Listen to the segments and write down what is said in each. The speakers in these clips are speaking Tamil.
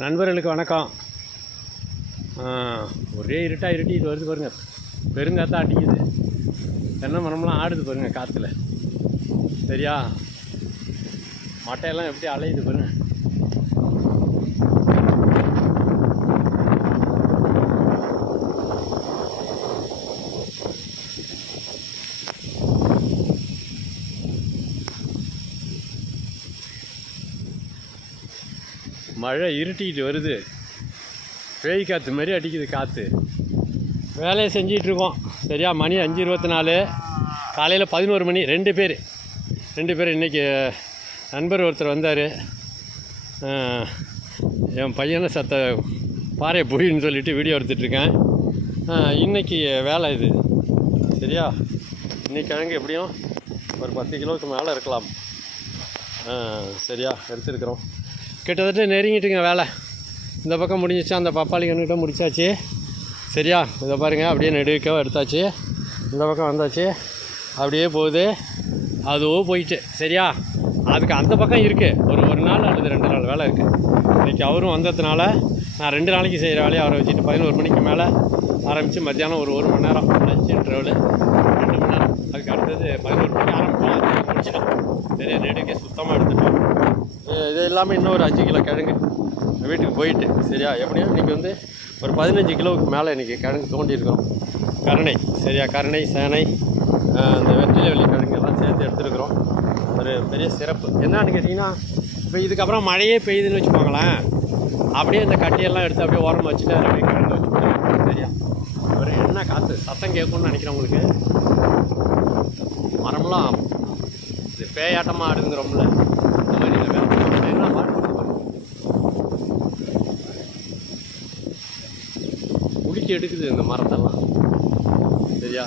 நண்பர்களுக்கு வணக்கம். ஒரே இருட்டிட்டு வருது பாருங்கள். பெருங்காத்தான் அடிக்குது. தென்னை மரம்லாம் ஆடுது பாருங்கள் காற்றுல. சரியா, மட்டையெல்லாம் எப்படி அலையுது பாருங்கள். மழை இருட்டிக்கிட்டு வருது. பேய் காற்று மாதிரி அடிக்குது காற்று. வேலையை செஞ்சிகிட்ருக்கோம். சரியா, மணி 5:24. காலையில் 11 மணி. ரெண்டு பேர் இன்றைக்கி நண்பர் ஒருத்தர் வந்தார். என் பையனை பாறை புரின்னு சொல்லிவிட்டு வீடியோ எடுத்துகிட்ருக்கேன். இன்றைக்கி வேலை இது. சரியா, இன்றைக்கி கிழங்கு எப்படியும் ஒரு 10 கிலோவுக்கு மேலே இருக்கலாம். சரியா, எடுத்துருக்குறோம். கிட்டத்தட்ட நெருங்கிட்டுங்க வேலை. இந்த பக்கம் முடிஞ்சிச்சு, அந்த பப்பாளி கண்ணுக்கிட்ட முடிச்சாச்சு. சரியா, இதை பாருங்கள், அப்படியே நெடுக்க எடுத்தாச்சு. இந்த பக்கம் வந்தாச்சு, அப்படியே போகுது. அதுவும் போயிட்டு. சரியா, அதுக்கு அந்த பக்கம் இருக்குது. ஒரு நாள் அல்லது 2 நாள் வேலை இருக்குது. இன்றைக்கி அவரும் வந்ததுனால நான் 2 நாளைக்கு செய்கிற வேலையை அவரை வச்சுட்டு 11 மணிக்கு மேலே ஆரம்பித்து மத்தியானம் ஒரு மணி நேரம் லஞ்ச் இன்டர்வல் 2 மணி நேரம். அதுக்கு அடுத்தது 11 மணிக்கு ஆரம்பித்தோம், அது முடிச்சிட்டோம். சரியா, நெடுக்க சுத்தமாக எடுத்துட்டோம். இது இல்லாமல் இன்னும் ஒரு 5 கிலோ கிழங்கு வீட்டுக்கு போயிட்டு. சரியா, எப்படியும் இன்றைக்கி ஒரு 15 கிலோவுக்கு மேலே இன்றைக்கி கிழங்கு தோண்டியிருக்கிறோம். கருணை. சரியா, கருணை, சேனை, இந்த வெற்றிலை வெள்ளி கிழங்கு எல்லாம் சேர்த்து எடுத்துருக்குறோம். ஒரு பெரிய சிறப்பு என்னன்னு கேட்டிங்கன்னா, இப்போ இதுக்கப்புறம் மழையே பெய்யுதுன்னு வச்சுக்கோங்களேன், அப்படியே இந்த கட்டியெல்லாம் எடுத்து அப்படியே ஓரமாக வச்சுட்டு அதை அப்படியே கிழங்கு வச்சுக்கோங்க. சரியா, ஒரு என்ன காற்று சத்தம் கேட்கும்னு நினைக்கிறேன் உங்களுக்கு. மரம்லாம் இது பேயாட்டமாக ஆடுங்கிறோம்ல, இந்த மாதிரி இந்த வேலைலாம் பாட்டு குடிக்க எடுக்குது இந்த மரத்தெல்லாம். சரியா,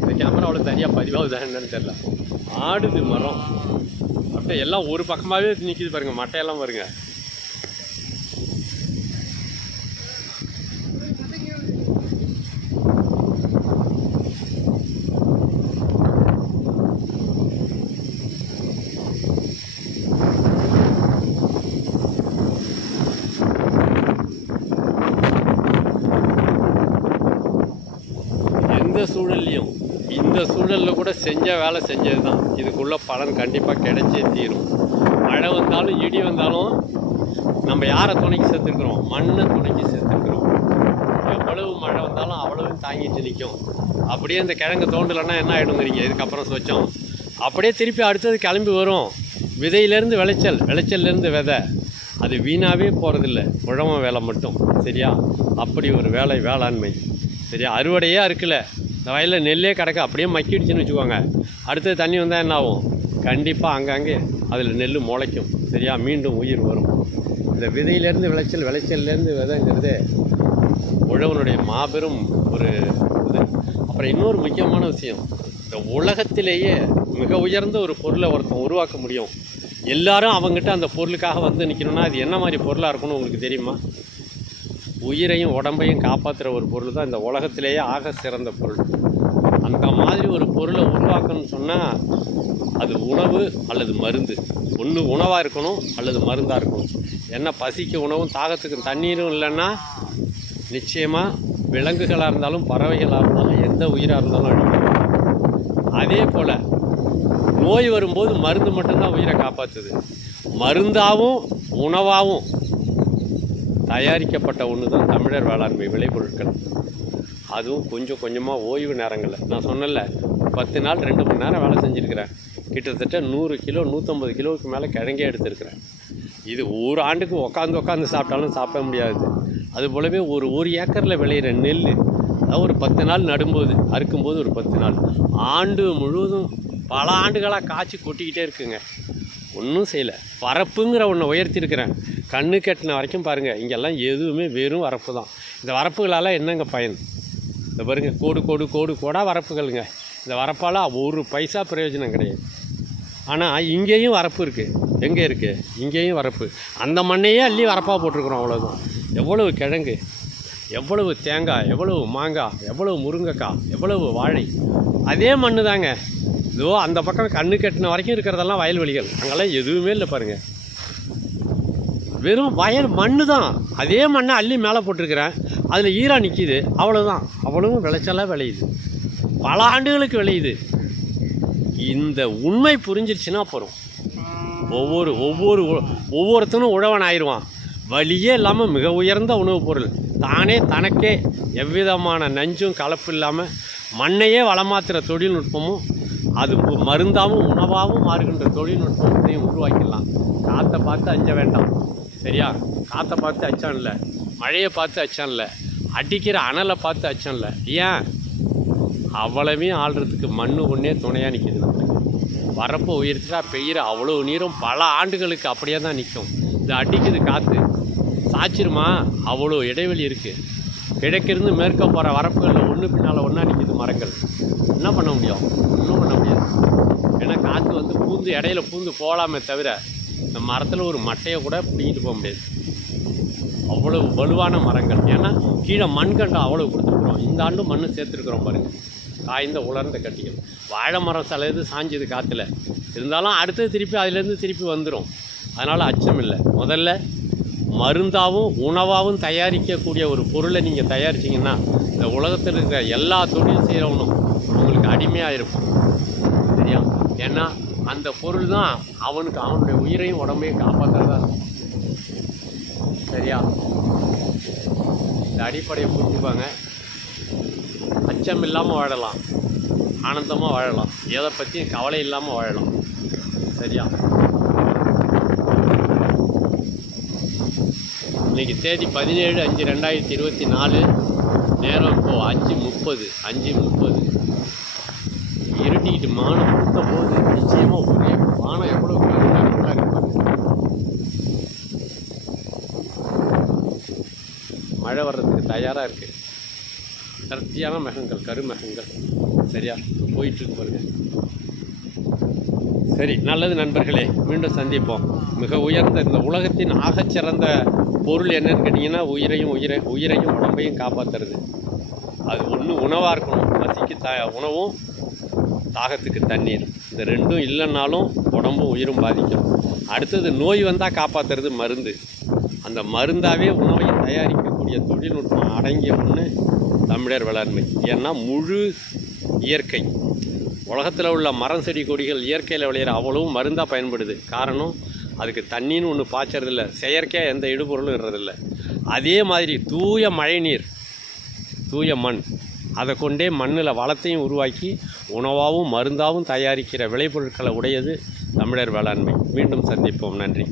இந்த கேமரா அவ்வளோ சரியாக பதிவாகுதா என்னன்னு தெரியல. ஆடுது மரம் அப்படியே எல்லாம் ஒரு பக்கமாகவே நிற்கிது பாருங்கள். மட்டையெல்லாம் பாருங்க. இந்த சூழலில் கூட செஞ்ச வேலை செஞ்சது தான். இதுக்குள்ள பலன் கண்டிப்பாக கிடைச்சே தீரும். மழை வந்தாலும் இடி வந்தாலும் நம்ம யாரை துணைக்கு சேர்த்துருக்குறோம்? மண்ணை துணைக்கு சேர்த்துருக்குறோம். எவ்வளவு மழை வந்தாலும் அவ்வளவு தாங்கிட்டு நிற்கும். அப்படியே இந்த கிழங்கு தோண்டலைன்னா என்ன ஆகிடுங்கிறீங்க? இதுக்கப்புறம் சொச்சம் அப்படியே திருப்பி அடுத்தது கிளம்பி வரும். விதையிலேருந்து விளைச்சல்லேருந்து விதை. அது வீணாகவே போகிறதில்ல, உழவன் வேலை மட்டும். சரியா, அப்படி ஒரு வேளாண்மை. சரியா, அறுவடையாக இருக்குல்ல, இந்த வயலில் நெல்லே கிடக்க அப்படியே மக்கிடுச்சுன்னு வச்சுக்கோங்க. அடுத்தது தண்ணி வந்தால் என்ன ஆகும்? கண்டிப்பாக அங்கங்கே அதில் நெல் முளைக்கும். சரியா, மீண்டும் உயிர் வரும். இந்த விதையிலேருந்து விளைச்சல்லேருந்து விதைங்கிறது உழவனுடைய மாபெரும் ஒரு இது. அப்புறம் இன்னொரு முக்கியமான விஷயம், இந்த உலகத்திலேயே மிக உயர்ந்த ஒரு பொருளை ஒருத்தன் உருவாக்க முடியும். எல்லாரும் அவங்ககிட்ட அந்த பொருளுக்காக வந்து நிற்கணும்னா அது என்ன மாதிரி பொருளாக இருக்குன்னு உங்களுக்கு தெரியுமா? உயிரையும் உடம்பையும் காப்பாற்றுற ஒரு பொருள் தான் இந்த உலகத்திலேயே ஆக சிறந்த பொருள். அந்த மாதிரி ஒரு பொருளை உருவாக்கணும்னு சொன்னால் அது உணவு அல்லது மருந்து. ஒன்று உணவாக இருக்கணும் அல்லது மருந்தாக இருக்கணும். என்ன பசிக்கு உணவும் தாகத்துக்கு தண்ணீரும் இல்லைன்னா நிச்சயமாக விலங்குகளாக இருந்தாலும் பறவைகளாக இருந்தாலும் எந்த உயிராக இருந்தாலும் அழிக்கும். அதே போல் நோய் வரும்போது மருந்து மட்டும்தான் உயிரை காப்பாற்றுது. மருந்தாகவும் உணவாகவும் தயாரிக்கப்பட்ட ஒன்று தான் தமிழர் வேளாண்மை விளைபொருட்கள். அதுவும் கொஞ்சம் கொஞ்சமாக ஓய்வு நேரங்களில். நான் சொன்னல 10 நாள் 2 மணி நேரம் வேலை செஞ்சுருக்கிறேன். கிட்டத்தட்ட 100 கிலோ 150 கிலோவுக்கு மேலே கிழங்கே எடுத்துருக்கிறேன். இது ஒரு ஆண்டுக்கு உட்காந்து சாப்பிட்டாலும் சாப்பிட முடியாது. அது போலவே ஒரு ஏக்கரில் விளையிற நெல் அதாவது ஒரு 10 நாள் நடும்போது அறுக்கும்போது ஒரு 10 நாள், ஆண்டு முழுவதும் பல ஆண்டுகளாக காய்ச்சி கொட்டிக்கிட்டே இருக்குங்க. ஒன்றும் செய்யலை. வரப்புங்கிற ஒன்றை உயர்த்திருக்கிறேன். கண்ணு கட்டின வரைக்கும் பாருங்கள், இங்கெல்லாம் எதுவுமே வெறும் வரப்பு தான். இந்த வரப்புகளால் என்னங்க பயன்? இந்த பாருங்கள், கோடாக வரப்புகளுங்க. இந்த வரப்பால் ஒரு பைசா பிரயோஜனம் கிடையாது. ஆனால் இங்கேயும் வரப்பு இருக்குது. எங்கே இருக்குது? இங்கேயும் வரப்பு. அந்த மண்ணையே அள்ளி வரப்பாக போட்டிருக்குறோம், அவ்வளோதான். எவ்வளவு கிழங்கு, எவ்வளவு தேங்காய், எவ்வளவு மாங்காய், எவ்வளவு முருங்கைக்காய், எவ்வளவு வாழை. அதே மண்ணு தாங்க. இதோ அந்த பக்கம் கண்ணு கட்டின வரைக்கும் இருக்கிறதெல்லாம் வயல்வெளிகள். அங்கெல்லாம் எதுவுமே இல்லை பாருங்கள். வெறும் வயல் மண்ணு தான். அதே மண்ணை அள்ளி மேலே போட்டிருக்கிறேன், அதில் ஈரம் நிற்கிது, அவ்வளோதான். அவ்வளவும் விளைச்சலாக விளையுது, பல ஆண்டுகளுக்கு விளையுது. இந்த உண்மை புரிஞ்சிருச்சுன்னா போகிறோம். ஒவ்வொருத்தனும் உழவன் ஆயிடுவான். வழியே இல்லாமல் மிக உயர்ந்த உணவுப் பொருள் தானே தனக்கே எவ்விதமான நஞ்சும் கலப்பு இல்லாமல் மண்ணையே வளமாத்துகிற தொழில்நுட்பமும் அது மருந்தாகவும் உணவாகவும் மாறுகின்ற தொழில்நுட்பத்தையும் உருவாக்கிடலாம். காற்றை பார்த்து அஞ்ச வேண்டாம், சரியா? காற்றை பார்த்து அச்சம் இல்லை, மழையை பார்த்து அச்சம் இல்லை, அடிக்கிற அனலை பார்த்து அச்சம் இல்லை. ஏன்? அவ்வளவையும் ஆள்றதுக்கு மண் ஒன்றே துணையாக நிற்கிது. வரப்போ உயர்த்திட்டா பெய்கிற அவ்வளோ நீரும் பல ஆண்டுகளுக்கு அப்படியே தான் நிற்கும். இது அடிக்குது காற்று, சாய்ச்சிருமா? அவ்வளோ இடைவெளி இருக்குது. கிழக்கிருந்து மேற்க போகிற வரப்புகளில் ஒன்று பின்னால் ஒன்றா நிற்கிது மரங்கள். என்ன பண்ண முடியும்? ஒன்றும் பண்ண முடியாது. ஏன்னா காற்று வந்து பூந்து இடையில பூந்து போகலாமே தவிர இந்த மரத்தில் ஒரு மட்டையை கூட பிடிங்கிட்டு போக முடியாது. அவ்வளோ வலுவான மரங்கள். ஏன்னா கீழே மண்கண்டம் அவ்வளோ கொடுத்துருக்குறோம். இந்த ஆண்டு மண் சேர்த்துருக்குறோம் பாருங்கள், காய்ந்த உலர்ந்த கட்டிகள். வாழை மரம் சிலது சாஞ்சுது காற்றுல, இருந்தாலும் அடுத்தது திருப்பி அதிலேருந்து திருப்பி வந்துடும். அதனால் அச்சம் இல்லை. முதல்ல மருந்தாகவும் உணவாகவும் தயாரிக்கக்கூடிய ஒரு பொருளை நீங்கள் தயாரிச்சிங்கன்னா இந்த உலகத்தில் இருக்கிற எல்லா தொழில் செய்கிறவனும் உங்களுக்கு அடிமையாக இருக்கும், சரியா? ஏன்னா அந்த பொருள் தான் அவனுக்கு அவனுடைய உயிரையும் உடம்பையும் காப்பாற்றுறதா இருக்கும், சரியா? இந்த அடிப்படையை புரிஞ்சுப்பாங்க. அச்சம் இல்லாமல் வாழலாம், ஆனந்தமாக வாழலாம், எதை பற்றியும் கவலை இல்லாமல் வாழலாம், சரியா? இன்றைக்கி தேதி 17/5/2024, நேரம் இப்போது 5:30. இருட்டிக்கிட்டு மானம் கொடுத்த போது நிச்சயமாக ஒரே வானம் எவ்வளோ கருங்கருங்களாக இருப்பாங்க. மழை வர்றதுக்கு தயாராக இருக்குது. அடர்த்தியான மேகங்கள், கருமேகங்கள், சரியா போயிட்டுருக்கு பாருங்க. சரி, நல்லது நண்பர்களே, மீண்டும் சந்திப்போம். மிக உயர்ந்த இந்த உலகத்தின் ஆகச்சிறந்த பொருள் என்னன்னு கேட்டிங்கன்னா உயிரையும் உடம்பையும் காப்பாற்றுறது. அது ஒன்று உணவாக இருக்கணும், பசிக்கு உணவும் தாகத்துக்கு தண்ணீர். இந்த ரெண்டும் இல்லைன்னாலும் உடம்பும் உயிரும் பாதிக்கும். அடுத்தது நோய் வந்தால் காப்பாற்றுறது மருந்து. அந்த மருந்தாகவே உணவை தயாரிக்கக்கூடிய தொழில்நுட்பம் அடங்கிய ஒன்று தமிழர் வேளாண்மை. ஏன்னா முழு இயற்கை. உலகத்தில் உள்ள மரம் செடி கொடிகள் இயற்கையில் விளையிற அவ்வளவும் மருந்தாக பயன்படுது. காரணம், அதுக்கு தண்ணின்னு ஒன்று பாய்ச்சறதில்லை, செயற்கையாக எந்த இடுபொருளும் இருறதில்லை. அதே மாதிரி தூய மழை நீர், தூய மண், அதை கொண்டே மண்ணில் வளத்தையும் உருவாக்கி உணவாகவும் மருந்தாகவும் தயாரிக்கிற விளைபொருட்களை உடையது தமிழர் வேளாண்மை. மீண்டும் சந்திப்போம். நன்றி.